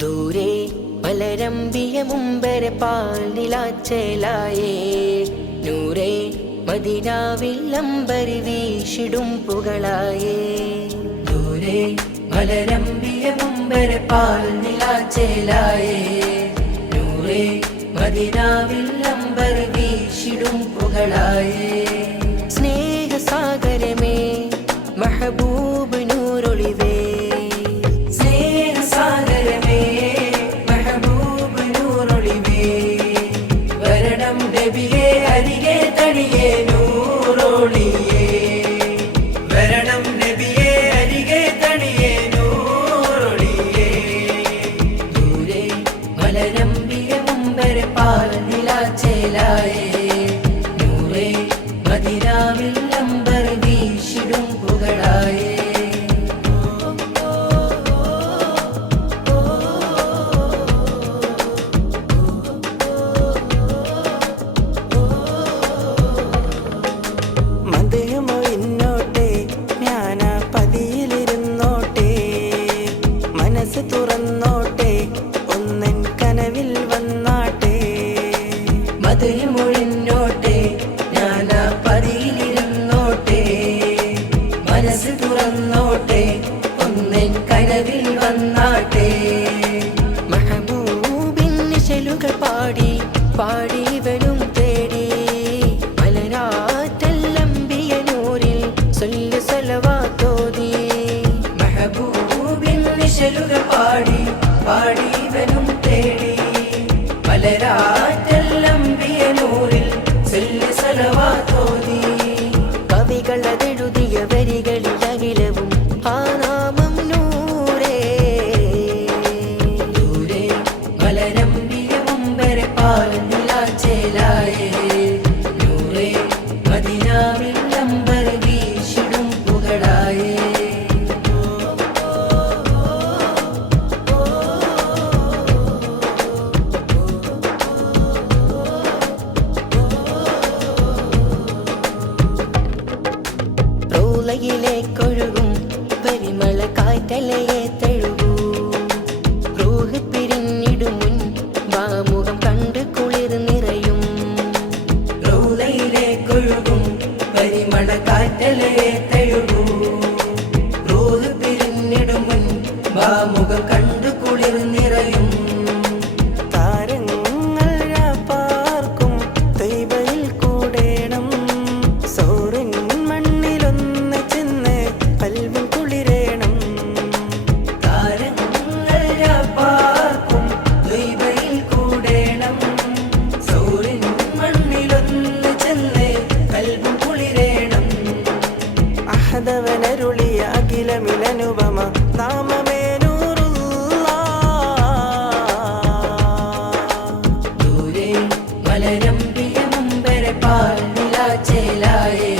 ദൂരെ മലരമ്പിയ മുമ്പര പാൽനിലാച്ചേലായേ നൂറേ മദീനാവിൽ അമ്പരി വീശിടും പുകളായേ. ദൂരെ മലരമ്പിയ മുമ്പര പാൽനിലാച്ചേലായേ നൂറേ മദീനാവിൽ അമ്പരി വീശിടും പുകളായേ. സ്നേഹസാഗരമേ മെഹബൂബ് നൂറൊളിവേ, സ്നേഹസാഗരമേ മെഹബൂബ് നൂറൊളിവേ. വരണം നബിയേ അരികെ തണിയേ നൂറൊളിയേ, വരണം നബിയേ അരികെ തണിയേ നൂറൊളിയേ. ദൂരെ മലരമ്പിയ മുമ്പര പാൽനിലാച്ചേലായേ നൂറേ മദീനാവിൽ അമ്പർ വീശിടും പുകളായേ. മധുമൊഴിഞ്ഞോട്ടെ ഞാനാ പതിയിലിരുന്നോട്ടെ, മനസ്സ് തുറന്നോട്ടെ ഒന്നൻ കനവിൽ വന്നാട്ടെ. മധുമൊഴിഞ്ഞോട്ടെ ഞാനാ പതിയിലിരുന്നോട്ടെ, മനസ്സ് തുറന്നോട്ടെ ഒന്നൻ കനവിൽ വന്നാട്ടെ. മെഹബൂബിൻ നിശലുകൾ പാടി പാടി വരും തേടി മലരാറ്റല്ലമ്പിയ നൂറിൽ സൊല്ല് സലവാത്തോതി. മെഹബൂബിൻ നിശലുകൾ പാടി പാടി വരും തേടി മലരാറ്റല്ലമ്പിയ നൂറിൽ സൊല്ല് സലവാത്തോതി. കവികളതെഴുതിയ വരികളിൽ അഖിലവും ആ നാമം നൂറേ. ദൂരെ മലരമ്പിയ മുമ്പര പാൽനിലാച്ചേലായേ നൂറേ മദീനാവിൽ അമ്പർ വീശിടും പുകളായേ. റൗളയിലേക്കൊഴുകും പരിമള കാറ്റലയെ തഴുകൂ, റൂഹ് പിരിഞ്ഞിടും മുൻ വാമുഖം കണ്ട് കുളിർ നിറയും. റൗളയിലേക്കൊഴുകും പരിമള കാറ്റലയെ തഴുകൂ, റൂഹ് പിരിഞ്ഞിടും മുൻ വാമുഖം കണ്ട് കുളിർ നിറയും. താരങ്ങൾ പാർക്കും ത്വയ്ബയിൽ കൂടേണം, സൗറിൻ മണ്ണിലൊന്ന് ചെന്ന് കൽവിൻ കുളിരേണം. താരങ്ങൾ പാർക്കും ത്വയ്ബയിൽ കൂടേണം, സൗറിൻ മണ്ണിലൊന്ന് ചെന്ന് കൽബും കുളിരേണം. അഹദവനരുളിയ അഖിലമിലനുപമ നാമമേ ദൂരെ മലരമ്പിയ മുമ്പര പാൽനിലാച്ചേലായേ